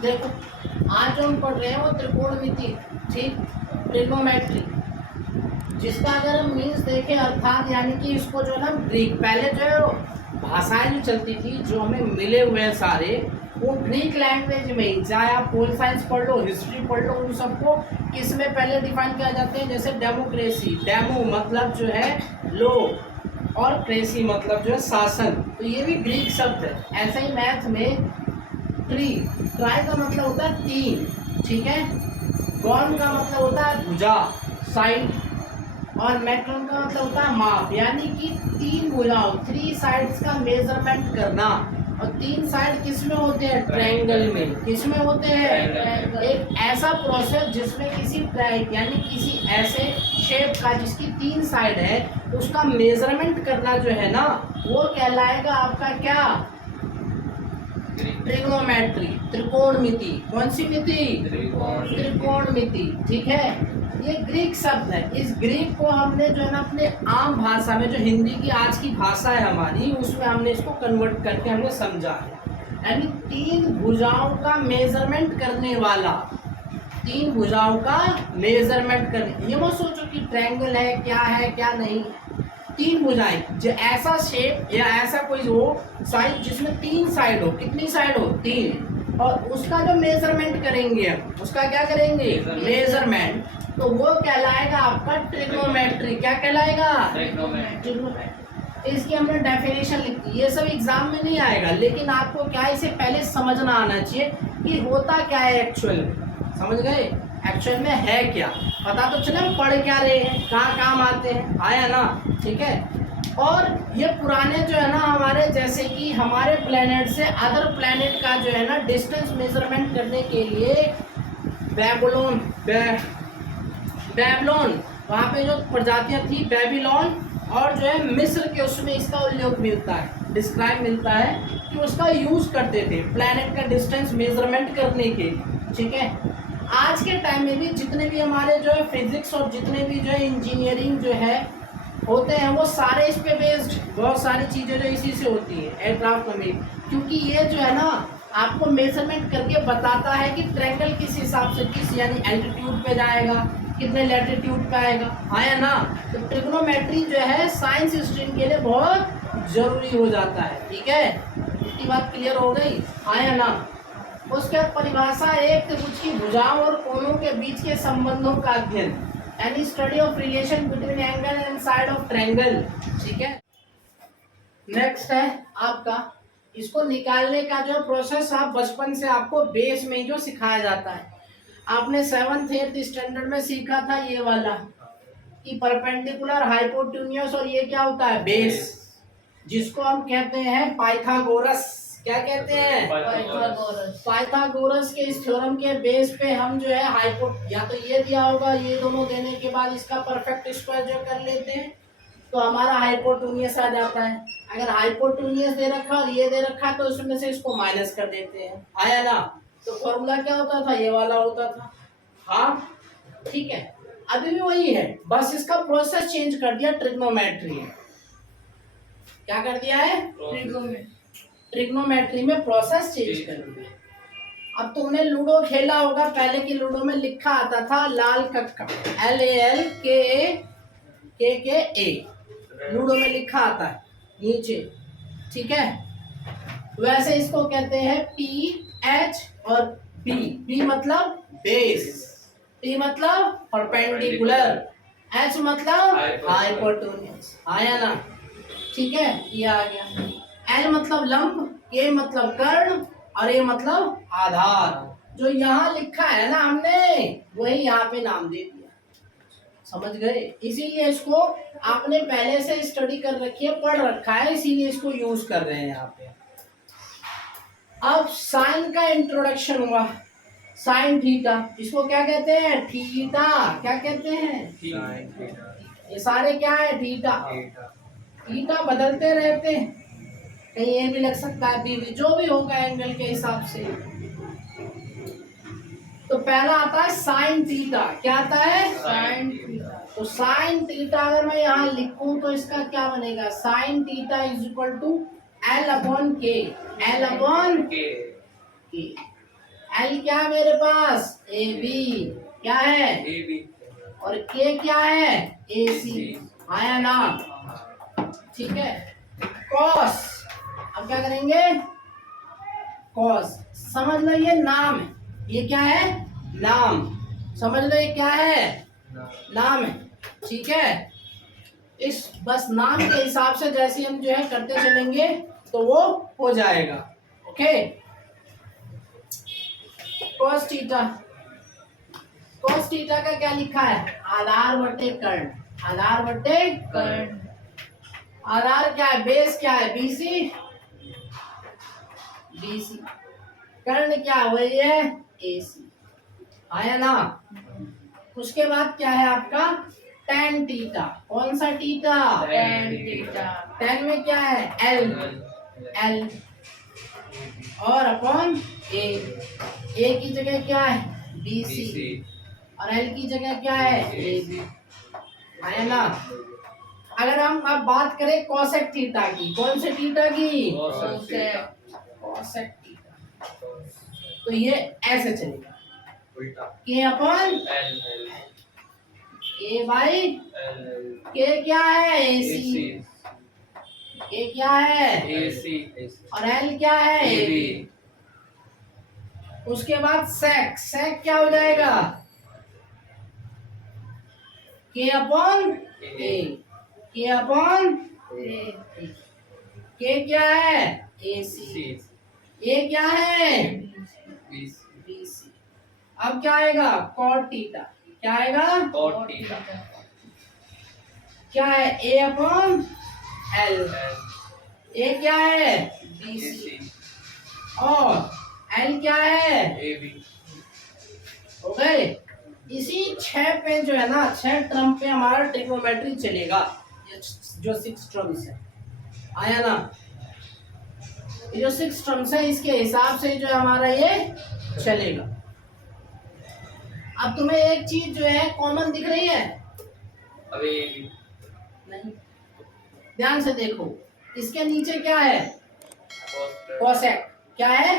देखो आज जो हम पढ़ रहे हैं वो त्रिकोणमिति, ठीक, ट्रिग्नोमेट्री, जिसका अगर हम मीन्स देखें अर्थात यानी कि इसको जो है ना ग्रीक, पहले जो है भाषाएं जो चलती थी जो हमें मिले हुए हैं सारे, वो ग्रीक लैंग्वेज में ही, चाहे आप पोल साइंस पढ़ लो, हिस्ट्री पढ़ लो, उन सबको किस में पहले डिफाइन किया जाते हैं। जैसे डेमोक्रेसी, डेमो मतलब जो है लोग और क्रेसी मतलब जो है शासन, तो ये भी ग्रीक शब्द है। ऐसे ही मैथ में ट्राई का मतलब होता है तीन, ठीक है, गॉन का मतलब होता है भुजा, साइड, और मेट्रॉन का मतलब होता है माप, यानी कि तीन भुजाओं, थ्री साइड्स का मेजरमेंट करना। और तीन साइड किस में होते हैं? ट्रायंगल में। किस में होते हैं? एक ऐसा प्रोसेस जिसमें किसी यानी किसी ऐसे शेप का जिसकी तीन साइड है उसका मेजरमेंट करना जो है ना, वो कहलाएगा आपका क्या? ट्रिग्नोमेट्री, त्रिकोणमिति। कौन सी मिति? त्रिकोणमिति, ठीक है। ये ग्रीक शब्द है। इस ग्रीक को हमने जो है ना अपने आम भाषा में, जो हिंदी की आज की भाषा है हमारी, उसमें हमने इसको कन्वर्ट करके हमने समझा है। यानी तीन भुजाओं का मेजरमेंट करने वाला, तीन भुजाओं का मेजरमेंट करने, ये मत सोचो कि ट्रायंगल है क्या नहीं है। तीन भुजाएं, जो ऐसा शेप या ऐसा कोई हो साइड जिसमें तीन साइड हो, कितनी साइड हो? तीन, और उसका जो मेजरमेंट करेंगे हम, उसका क्या करेंगे? मेजरमेंट, तो वो कहलाएगा आपका ट्रिग्नोमेट्री। क्या कहलाएगा? ट्रिग्नोमेट्री। इसकी हमने डेफिनेशन लिखी, ये सब एग्जाम में नहीं आएगा, लेकिन आपको क्या इसे पहले समझना आना चाहिए कि होता क्या है एक्चुअल में। समझ गए? एक्चुअल में है क्या, पता तो चले हम पढ़ क्या रहे हैं, कहाँ काम आते हैं, आया ना, ठीक है। और ये पुराने जो है ना हमारे, जैसे कि हमारे प्लेनेट से अदर प्लेनेट का जो है ना डिस्टेंस मेजरमेंट करने के लिए बेबीलोन, वहाँ पे जो प्रजातियां थी बेबीलोन, और जो है मिस्र के, उसमें इसका उल्लेख मिलता है, डिस्क्राइब मिलता है कि उसका यूज करते थे प्लेनेट का डिस्टेंस मेजरमेंट करने के, ठीक है। आज के टाइम में भी जितने भी हमारे जो है फिजिक्स और जितने भी जो है इंजीनियरिंग जो है होते हैं, वो सारे इस पे बेस्ड, बहुत सारी चीज़ें जो इसी से होती है एयरक्राफ्ट में, क्योंकि ये जो है ना आपको मेजरमेंट करके बताता है कि ट्रायंगल किस हिसाब से, किस यानी एल्टीट्यूड पे जाएगा, कितने लैटिट्यूड पे आएगा, आया ना। तो ट्रिग्नोमेट्री जो है साइंस स्ट्रीम के लिए बहुत जरूरी हो जाता है, ठीक है। इतनी बात क्लियर हो गई, आया ना। उसके बाद परिभाषा एक, त्रिभुज की भुजाओं और कोणों के बीच के संबंधों का अध्ययन, यानी study of relation between angle and side of triangle, ठीक है। नेक्स्ट है आपका, इसको निकालने का जो प्रोसेस आप बचपन से आपको बेस में ही जो सिखाया जाता है। आपने 7th 8th स्टैंडर्ड में सीखा था ये वाला कि परपेंडिकुलर, हाइपोटेन्यूज, और ये क्या होता है? बेस, जिसको हम कहते हैं पाइथागोरस। क्या कहते हैं? पाइथागोरस के इस थ्योरम के बेस पे हम जो है या तो ये दिया होगा, ये दोनों देने के बाद इसका परफेक्ट स्क्वायर जो कर लेते हैं तो हमारा हाइपोटेन्यूज आ जाता है। अगर हाइपोटेन्यूज दे रखा और ये दे रखा तो उसमें से इसको माइनस कर देते हैं, आया ना। तो फॉर्मूला क्या होता था? ये वाला होता था, हाँ, ठीक है। अभी भी वही है, बस इसका प्रोसेस चेंज कर दिया, ट्रिग्नोमेट्री है। क्या कर दिया है? ट्रिग्नोमेट्री में प्रोसेस चेंज कर दिया। अब तुमने लूडो खेला होगा, पहले की लूडो में लिखा आता था लाल कक्का, LALKAKA, लूडो में लिखा आता है नीचे, ठीक है। वैसे इसको कहते हैं PH और B मतलब बेस, P मतलब परपेंडिकुलर, H मतलब हाइपोटेन्यूज, आया ना, ठीक है। ये आ गया। L मतलब लंब, K मतलब कर्ण, और A मतलब आधार। जो यहाँ लिखा है ना हमने, वही यहाँ पे नाम दे दिया, समझ गए। इसीलिए इसको आपने पहले से स्टडी कर रखी है, पढ़ रखा है, इसीलिए इसको यूज कर रहे हैं यहाँ पे। अब साइन का इंट्रोडक्शन हुआ, साइन थीटा, इसको क्या कहते हैं? थीटा। क्या कहते हैं? ये सारे क्या है? थीटा। थीटा बदलते रहते हैं, कहीं ये भी लग सकता है, बी भी, जो भी होगा एंगल के हिसाब से। तो पहला आता है साइन थीटा। क्या आता है? Sine theta. तो साइन थीटा अगर मैं यहाँ लिखूं तो इसका क्या बनेगा? Sine theta is equal to L upon K, L upon K, L क्या है मेरे पास, ए बी क्या है, ए बी, और के क्या है, ए सी। आया ना, ठीक है। कॉस, अब क्या करेंगे, कॉस, समझ लो ये नाम है, ये क्या है, नाम, समझ लो ये क्या है, नाम है, ठीक है। इस बस नाम के हिसाब से जैसे हम जो है करते चलेंगे तो वो हो जाएगा। Okay, cos theta, cos theta का क्या लिखा है, आधार बटे कर्ण, आधार बटे कर्ण। आधार क्या है, बेस क्या है, बीसी, बीसी, कर्ण क्या वही है, एसी। आया ना, उसके बाद क्या है आपका tan थीटा, कौन सा थीटा, tan थीटा, tan में क्या है, एल, एल और अपॉन ए की जगह क्या है, बीसी, और एल की जगह क्या है, ए। आया ना, अगर हम अब बात करें कोसेक थीटा की, कौन से थीटा की, कोसेक थीटा, तो ये ऐसे चलेगा, के अपॉन ए बाई, के क्या है, एसी, के क्या है, एसी, और एल क्या है, एबी। उसके बाद सेक, सेक क्या हो जाएगा, के अपॉन ए, के अपॉन ए, के क्या है, एसी, ए क्या है, बीसी। अब क्या आएगा, कॉट थीटा, क्या आएगा, कॉट थीटा, क्या है, ए अपॉन एल, ए क्या है, बीसी, और एल क्या है, एबी। हो गए। इसी 6 पे जो है ना, 6 टर्म पे हमारा ट्रिग्नोमेट्री चलेगा, ये जो 6 टर्म्स है। आया ना, ये जो 6 टर्म्स है इसके हिसाब से जो है हमारा ये चलेगा। अब तुम्हें एक चीज जो है कॉमन दिख रही है, अभी नहीं, ध्यान से देखो, इसके नीचे क्या है, कोसेक, क्या है,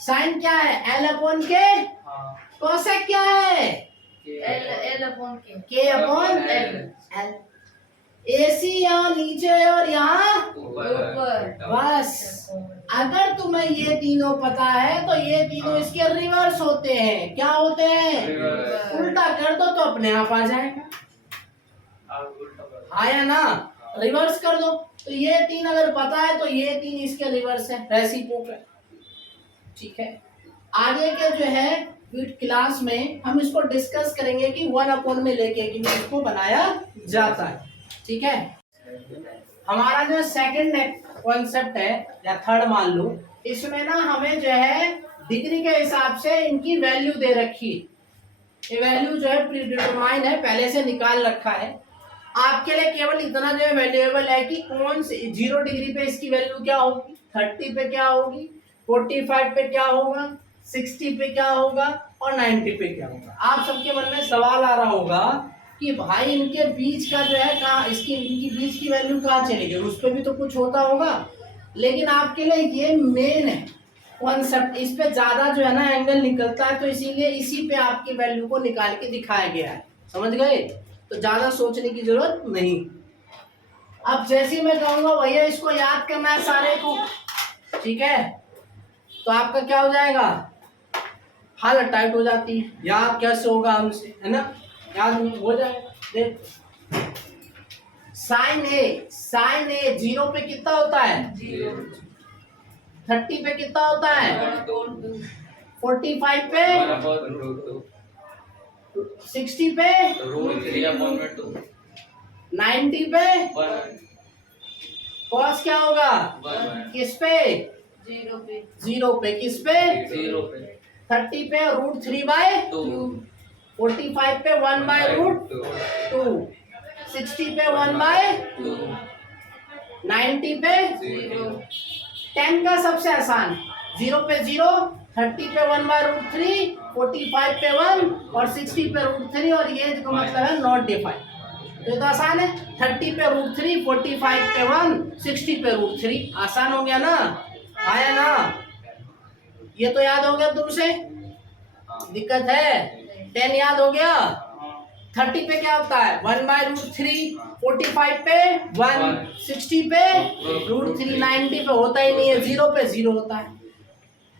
साइन क्या है, एल अपॉन के, कोसेक क्या है, एल अपॉन के अपॉन एल, एल। एसी यहाँ नीचे है और यहाँ ऊपर। बस, अगर तुम्हें ये तीनों पता है तो ये तीनों इसके रिवर्स होते हैं, क्या होते हैं, रिवर्स। उल्टा कर दो तो अपने आप आ जाएगा। आया ना, रिवर्स कर दो तो ये 3 अगर पता है तो ये 3 इसके रिवर्स है, रेसिप्रोकल है, ठीक है। आगे के जो है क्लास में हम इसको डिस्कस करेंगे कि 1 अपॉन में लेके कि इसको बनाया जाता है, ठीक है। हमारा जो सेकंड कॉन्सेप्ट है या थर्ड मान लो, इसमें ना हमें जो है डिग्री के हिसाब से इनकी वैल्यू दे रखी है, ये वैल्यू जो है प्रीडिटरमाइन है, पहले से निकाल रखा है। आपके लिए केवल इतना जो है वैल्यूएबल है कि कौन से 0 डिग्री पे इसकी वैल्यू क्या होगी, 30 पे क्या होगी, 45 पे क्या होगा, 60 पे क्या होगा और 90 पे क्या होगा। आप सबके मन में सवाल आ रहा होगा कि भाई इनके बीच का जो है कहाँ, इनकी बीच की वैल्यू कहाँ चलेगी, उस पर भी तो कुछ होता होगा। लेकिन आपके लिए ये मेन है कॉन्सेप्ट, इस पे ज्यादा जो है ना एंगल निकलता है, तो इसीलिए इसी पे आपकी वैल्यू को निकाल के दिखाया गया है, समझ गए। तो ज्यादा सोचने की जरूरत नहीं। अब जैसे मैं कहूँगा भैया इसको याद करना है सारे को, ठीक है, तो आपका क्या हो जाएगा, हालत टाइट हो जाती है, याद कैसे होगा हमसे, है ना, याद नहीं हो जाएगा। देख, साइन ए 0 पे कितना होता है, 30 पे कितना होता है, 45 पे, 60 पे, 90 पे, कॉस क्या होगा, किस पे, 0 पे, किस पे, 30 पे √3/2, 45 पे 1/√2, 60 पे 1/2, 90 पे 10 का सबसे आसान, 0 पे 0, 30 पे 1/√3, 45 पे 1 और 60 पे √3, और ये जो मतलब है नॉट डिफाइंड। तो आसान है, 30 पे √3, 45 पे 1, 60 पे √3, आसान हो गया ना। आया ना, ये तो याद हो गया तुमसे, हाँ, दिक्कत है। 10 याद हो गया। हाँ, 30 पे क्या होता है 1/√3, 45 पे 1, 60 पे √3, 90 पे होता ही नहीं है, 0 पे 0 होता है।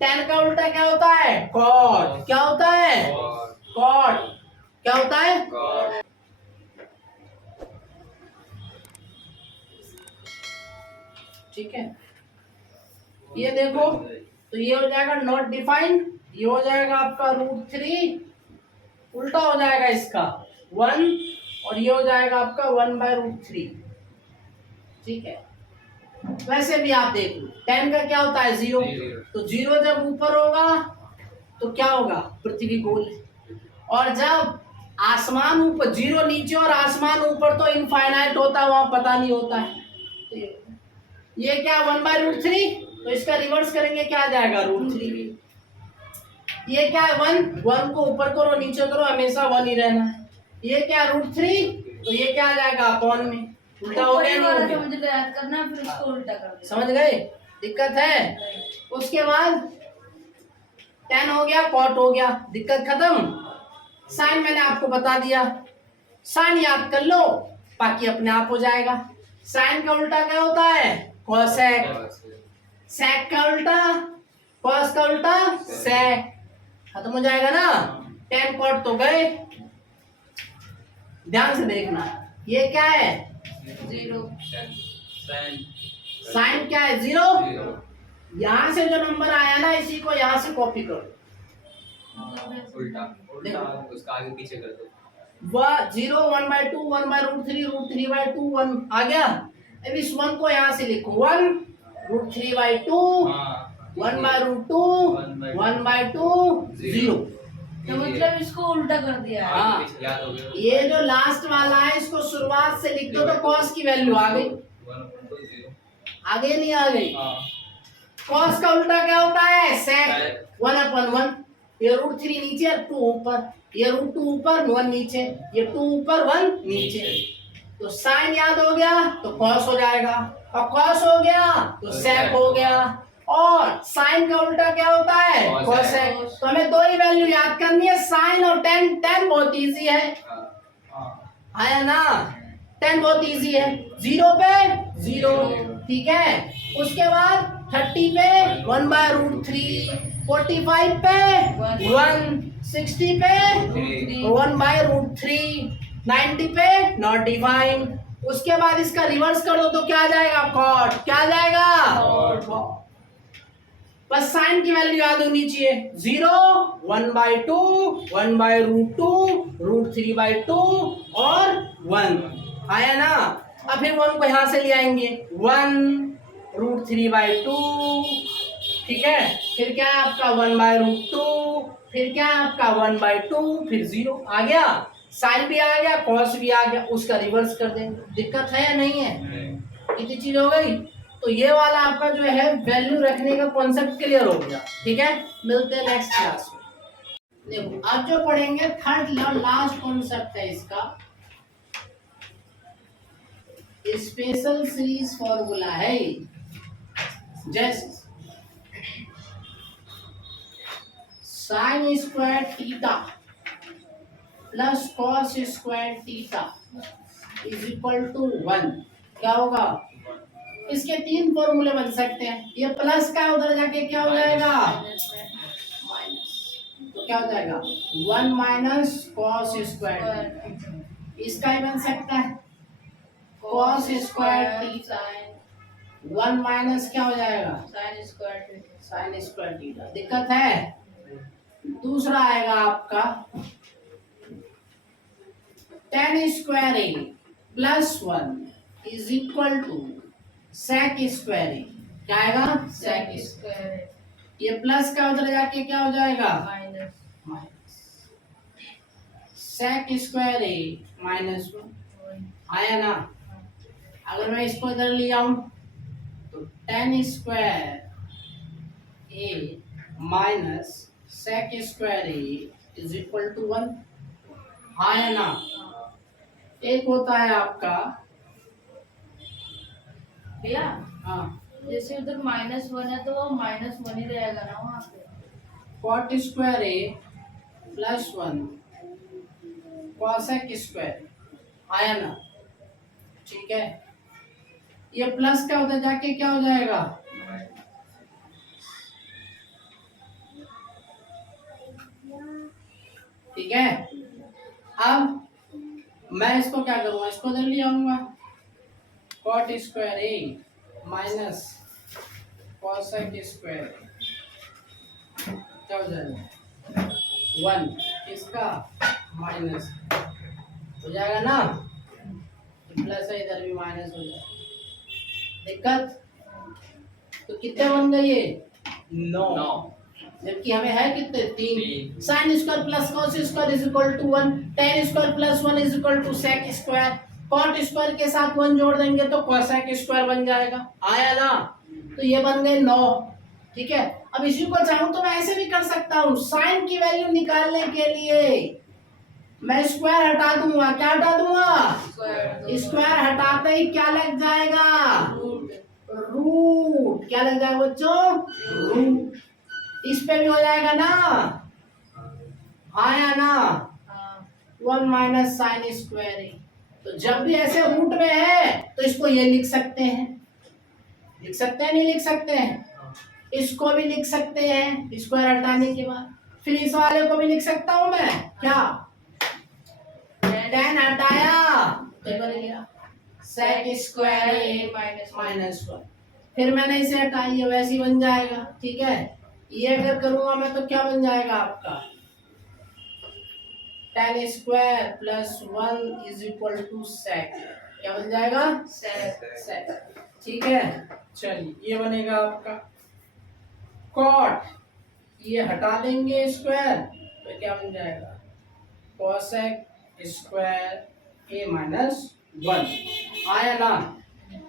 10 का उल्टा क्या होता है कॉट, क्या होता है कॉट, क्या होता है गॉड, ठीक है। ये देखो तो ये हो जाएगा नॉट डिफाइंड, ये हो जाएगा आपका √3, उल्टा हो जाएगा इसका 1, और ये हो जाएगा आपका 1/√3, ठीक है। वैसे भी आप देख लो 10 का क्या होता है 0, तो 0 जब ऊपर होगा तो क्या होगा पृथ्वी गोल है, और जब आसमान ऊपर 0 नीचे और आसमान ऊपर तो इनफाइनाइट होता है, वहां पता नहीं होता है। तो ये क्या 1/√3, तो इसका रिवर्स करेंगे क्या आ जाएगा √3। ये क्या है 1 को ऊपर करो नीचे करो हमेशा 1 ही रहना है। ये क्या √3, तो ये क्या आ जाएगा अपॉन में, उल्टा हो गया नहीं हो गया? मुझे याद करना फिर इसको उल्टा कर देना। समझ गए, दिक्कत है। उसके बाद 10 हो गया कॉट हो गया, दिक्कत खत्म। साइन मैंने आपको बता दिया, साइन याद कर लो बाकी अपने आप हो जाएगा। साइन का उल्टा क्या होता है कोसेक, सेक का उल्टा कॉस का उल्टा सेक, खत्म हो जाएगा ना। 10 कॉट तो गए, ध्यान से देखना। ये क्या है 0, साइन क्या है 0, यहाँ से जो नंबर आया ना इसी को यहाँ से कॉपी करो, उल्टा उल्टा उसका आगे पीछे कर दो। 0 1/2 1/√3 √3/2 1 आ गया। अब इस 1 को यहाँ से लिखो 1 √3/2 1/√2 1/2 0। तो मतलब इसको उल्टा कर दिया है। हाँ। याद हो गया। ये जो लास्ट वाला है इसको शुरुआत से लिख दो तो कॉस की वैल्यू आ गई, 1/0। आगे नहीं आ गई। हाँ, कॉस का उल्टा क्या होता है सेक, 1/1, ये √3 नीचे और 2 ऊपर, ये √2 ऊपर 1 नीचे, ये 2 ऊपर 1 नीचे। तो साइन याद हो गया तो कॉस हो जाएगा, और कॉस हो गया तो सेक हो गया, और साइन का उल्टा क्या होता है कोसेक। तो हमें दो ही वैल्यू याद करनी है, साइन और टेन। टेन बहुत इजी है, आया ना, 10 बहुत इजी है। 0 पे 0, ठीक है। उसके बाद 30 पे 1/√3, 45 पे 1, 60 पे 1/√3, 90 पे नॉट डिफाइंड। उसके बाद इसका रिवर्स कर दो तो क्या आ जाएगा कॉट, क्या आ जाएगा बस साइन की वैल्यू याद होनी चाहिए 0 1/2 1/√2 √3/2 और 1, आया ना। अब फिर 1 को यहां से ले आएंगे 1 √3/2, ठीक है। फिर क्या है आपका 1/√2, फिर क्या है आपका 1/2, फिर 0 आ गया, साइन भी आ गया कॉस भी आ गया, उसका रिवर्स कर देंगे। दिक्कत है या नहीं है, कितनी चीज हो गई। तो ये वाला आपका जो है वैल्यू रखने का कॉन्सेप्ट क्लियर हो गया, ठीक है। मिलते हैं नेक्स्ट क्लास में। देखो अब जो पढ़ेंगे थर्ड लास्ट कॉन्सेप्ट है इसका, स्पेशल सीरीज फॉर्मूला है। जैसे sine square theta plus cos square theta is equal to 1, क्या होगा। इसके 3 फॉर्मूले बन सकते हैं। ये प्लस का उधर जाके क्या हो जाएगा माइनस, तो क्या हो जाएगा 1 माइनस कॉस स्क्वायर। इसका ही बन सकता है कॉस स्क्वायर थीटा, 1 माइनस क्या हो जाएगा साइन स्क्वायर थीटा। दिक्कत है। दूसरा आएगा आपका tan square A plus 1 is equal to sec square A, क्या आएगा सेक स्क्वायर। ये प्लस का उधर जाके क्या हो जाएगा माइनस, सेक स्क्वायर ए -1, आया ना। अगर मैं इसको इधर ले आऊं तो tan square A minus sec square A is equal to 1, आया ना। एक होता है आपका भैया हाँ जैसे उधर -1 है तो वो -1 ही रहेगा ना वहाँ पे। Cot square A plus 1 cosec square आया ना, ठीक है। ये प्लस क्या होता है जाके क्या हो जाएगा, ठीक है। अब मैं इसको क्या करूँगा, इसको इधर ले आऊंगा, cot square A minus cosec square क्या हो जाएगा 1, इसका माइनस हो जाएगा ना, प्लस है इधर भी माइनस हो जाएगा। दिक्कत तो कितने बन गए ये 9, जबकि हमें है कितने 3। Sine square plus cos square is equal to 1, tan square plus 1 is equal to sec square, cot square के साथ 1 जोड़ देंगे तो कॉसेक स्क्वायर बन जाएगा, आया ना। तो ये बन गए 9, ठीक है। अब इसी को चाहूं तो मैं ऐसे भी कर सकता हूँ, साइन की वैल्यू निकालने के लिए मैं स्क्वायर हटा दूंगा, क्या हटा दूंगा, स्क्वायर हटाते ही क्या लग जाएगा, रूट क्या लग जाएगा बच्चों, रूट। इस पे भी हो जाएगा ना, आया ना, 1 माइनस साइन स्क्वायर है। तो जब भी ऐसे रूट में है तो इसको ये लिख सकते हैं, लिख सकते हैं नहीं लिख सकते हैं, इसको भी लिख सकते हैं स्क्वायर हटाने के बाद। फिर इस वाले को भी लिख सकता हूं मैं, क्या 10 हटाया तो बन गया सेक स्क्वायर ए माइनस 1। फिर मैंने इसे हटाई, ये वैसे ही बन जाएगा, ठीक है। ये अगर करूंगा मैं तो क्या बन जाएगा आपका 10 square plus 1 is equal to sec, क्या बन जाएगा सेक, ठीक है। चलिए ये बनेगा आपका कॉट, ये हटा देंगे स्क्वायर तो क्या बन जाएगा कॉसेक स्क्वायर ए माइनस 1, आया ना।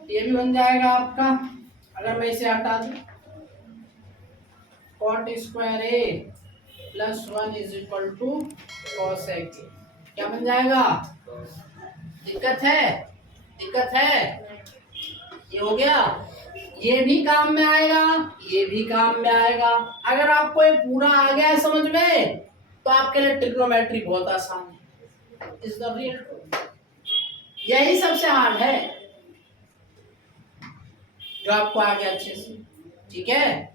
ये भी बन जाएगा आपका, अगर मैं इसे हटा दूं cot square A plus 1 is equal to cosec A, क्या बन जाएगा, दिक्कत है, दिक्कत है, ये हो गया। ये भी काम में आएगा, ये भी काम में आएगा। अगर आपको ये पूरा आ गया है समझ में तो आपके लिए ट्रिग्नोमेट्री बहुत आसान है, इज द रियल ट्रूथ। यही सबसे हार्ड है जो आपको आ गया अच्छे से, ठीक है।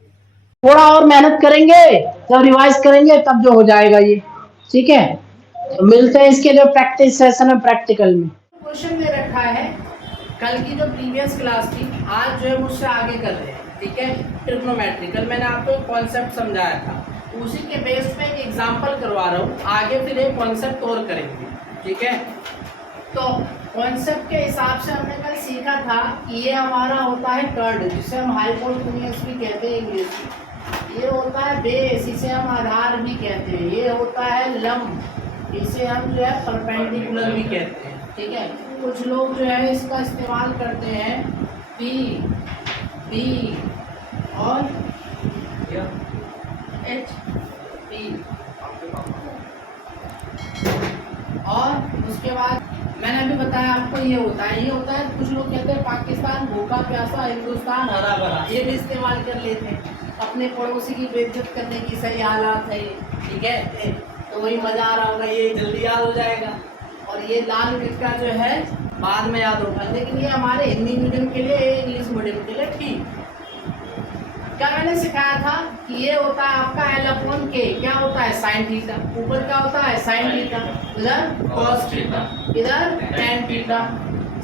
थोड़ा और मेहनत करेंगे, जब रिवाइज करेंगे तब जो हो जाएगा ये, ठीक है। तो मिलते हैं इसके जो प्रैक्टिस सेशन है प्रैक्टिकल में। क्वेश्चन दे रखा है, कल की जो प्रीवियस क्लास थी आज जो है मुझसे आगे कर रहे हैं, ठीक है। ट्रिग्नोमेट्री कल मैंने आपको एक कॉन्सेप्ट समझाया था, उसी के बेस पे एक एग्जांपल करवा रहा हूँ, आगे फिर एक कॉन्सेप्ट और करेंगे, ठीक है। तो कॉन्सेप्ट के हिसाब से हमने कल सीखा था कि ये हमारा होता है कर्ड, जिसे हम हाइपोटेन्यूज भी कहते हैं इंग्लिश में। ये होता है बेस, इसे हम आधार भी कहते हैं। ये होता है लंब, इसे हम जो है परपेंडिकुलर भी कहते हैं, ठीक है। कुछ लोग जो है इसका इस्तेमाल करते हैं पी, बी और एच, पी, और उसके बाद मैंने अभी बताया आपको ये होता है, ये होता है। कुछ लोग कहते हैं पाकिस्तान भूखा प्यासा, हिंदुस्तान हरा भरा, ये भी इस्तेमाल कर लेते हैं। अपने पड़ोसी की बेइज्जत करने की सही हालात है, ठीक है। तो वही मजा आ रहा होगा, ये जल्दी याद हो जाएगा। और ये लाल मिर्च का जो है बाद में याद होगा, लेकिन ये हमारे हिंदी मीडियम के लिए, इंग्लिश मीडियम के लिए ठीक। क्या मैंने सिखाया था कि ये होता है आपका एल अपॉन के, क्या होता है साइन थीटा, ऊपर क्या होता है साइन थीटा, इधर कॉस थीटा, इधर टेन थीटा।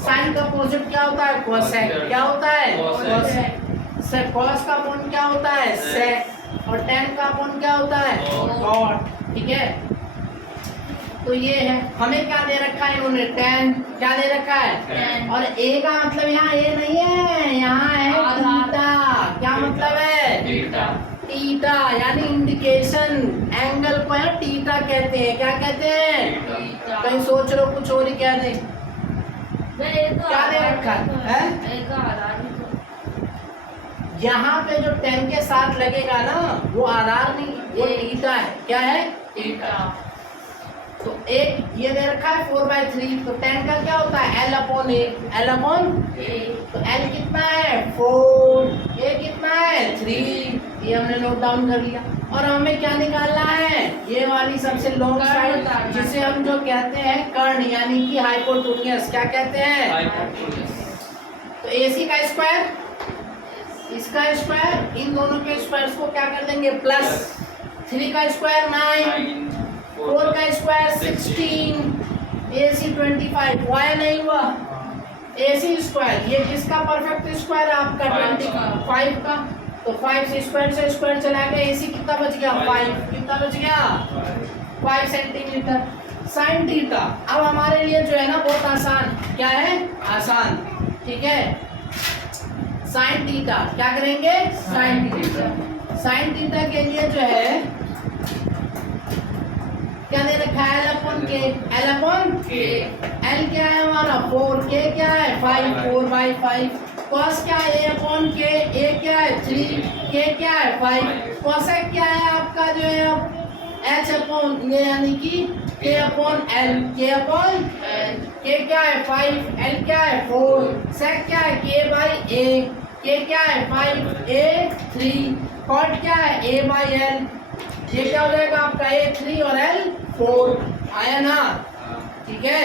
साइन का अपोजिट क्या होता है कोसेक, क्या होता है कोसेक। कॉस का अपोन क्या होता है सेक, और टेन का अपोन क्या होता है कॉट, ठीक है। तो ये है, हमें क्या दे रखा है इन्होंने 10, क्या दे रखा है 10, और ए का मतलब यहाँ ए नहीं है, यहाँ है थीटा। क्या मतलब है थीटा, यानी इंडिकेशन एंगल को है थीटा कहते हैं। क्या कहते हैं, कहीं सोच रहे हो कुछ और ही क्या दे, क्या दे रखा है। यहाँ पे जो 10 के साथ लगेगा ना वो आधार नहीं, वो थीटा है। क्या है थीटा। तो एक ये दे रखा है 4/3, तो 10 का क्या होता है एल अपॉन ए, एल अपॉन ए। तो एल कितना है 4, ए कितना है 3, ये हमने नोट डाउन कर लिया। और हमें क्या निकालना है, ये वाली सबसे लॉन्ग कर्ण साइड उतारना। जिसे हम जो कहते हैं कर्ण, यानी कि हाइपोटेन्यूस, क्या कहते हैं, हाइपोटेन्यूस। तो AC का स्क्वायर, इसका स्क्वायर, इन दोनों के स्क्वायर्स को क्या कर देंगे प्लस, 3 का स्क्वायर 9, 4 का स्क्वायर 16, AC 25, वाई नहीं हुआ, AC स्क्वायर, ये किसका परफेक्ट स्क्वायर है आपका 25 का, तो 5 से स्क्वायर चला गया, AC कितना बच गया 5, कितना बच गया 5 सेंटीमीटर साइन थीटा। अब हमारे लिए जो है ना बहुत आसान, क्या है आसान, ठीक है, साइन थीटा क्या करेंगे, साइन थीटा, साइन थीटा के लिए जो है क्या दे रखा है, L upon K, L upon K, L क्या है हमारा 4, K क्या है 5, 4/5, cos क्या है A अपॉन के, A क्या है 3, K क्या है 5, cosec क्या है आपका जो है H अपॉन ये यानी कि K upon L, K upon L, K क्या है 5, L क्या है 4, sec क्या है K/A, K क्या है 5, A 3, cot क्या है A/L, ये क्या हो जाएगा आपका A 3 और L 4, आया ना, ठीक है।